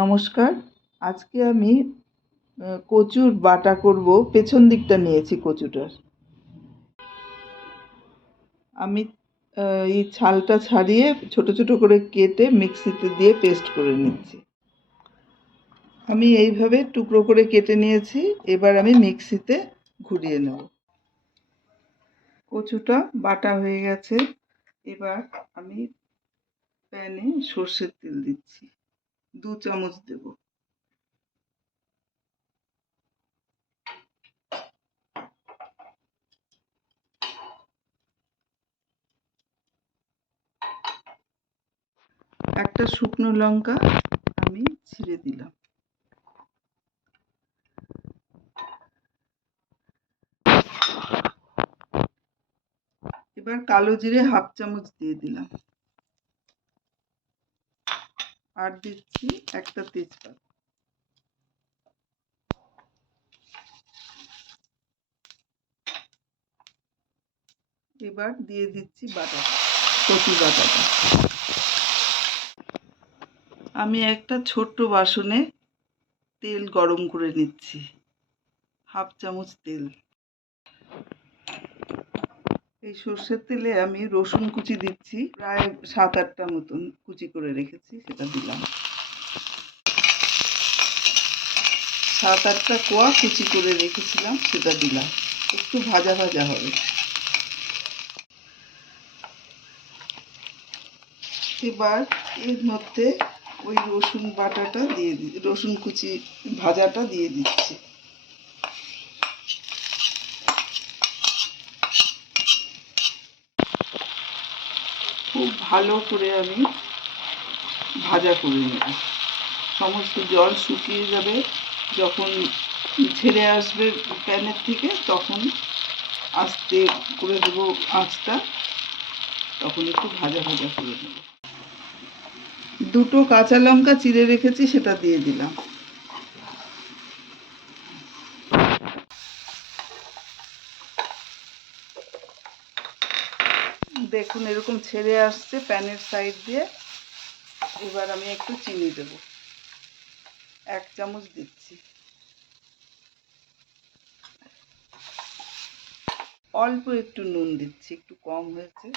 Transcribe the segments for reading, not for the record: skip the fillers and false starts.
নমস্কার। আজকে আমি কচুর বাটা করব। পেছন দিকটা নিয়েছি কচুটার। আমি এই ছালটা ছাড়িয়ে ছোট ছোট করে কেটে মিক্সিতে দিয়ে পেস্ট করে নিচ্ছি। আমি এইভাবে টুকরো করে কেটে নিয়েছি। এবার আমি মিক্সিতে ঘুরিয়ে নেব। কচুটা বাটা হয়ে গেছে। এবার আমি প্যানে সর্ষের তেল দিচ্ছি, 2 চামচ দেব। একটা শুকনো লঙ্কা আমি ছিঁড়ে দিলাম। এবার কালো জিরে 1/2 চামচ দিয়ে দিলাম, আর দিচ্ছি একটা তেজপাতা। এবার দিয়ে দিচ্ছি বাটাটা, কচু বাটাটা। আমি একটা ছোট্ট বাসনে তেল গরম করে নিচ্ছি, 1/2 চামচ তেল। এই সর্ষের তেলে আমি রসুন কুচি দিচ্ছি, প্রায় 7-8টা মতন কুচি করে রেখেছি, সেটা দিলাম। 7-8টা কোয়া কুচি করে রেখেছিলাম, সেটা দিলাম। একটু ভাজা ভাজা হবে। এবার এর মধ্যে ওই রসুন বাটাটা দিয়ে রসুন কুচি ভাজাটা দিয়ে দিচ্ছি। খুব ভালো করে আমি ভাজা করে নেব। সমস্ত জল শুকিয়ে যাবে, যখন ছেড়ে আসবে প্যানের থেকে তখন আস্তে করে দেবো আঁচটা, তখন একটু ভাজা ভাজা করে দেবো। 2টো কাঁচা লঙ্কা চিড়ে রেখেছি, সেটা দিয়ে দিলাম। দেখুন এরকম ছেড়ে আসছে প্যানের সাইড দিয়ে। এবার আমি একটু চিনি দেব, 1 চামচ দিচ্ছি। অল্প একটু নুন দিচ্ছি, একটু কম হয়েছে।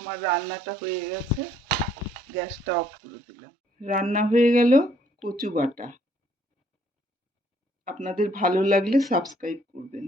আমার রান্নাটা হয়ে গেছে, গ্যাসটা অফ করে দিলাম। রান্না হয়ে গেল কচু বাটা। আপনাদের ভালো লাগলে সাবস্ক্রাইব করবেন।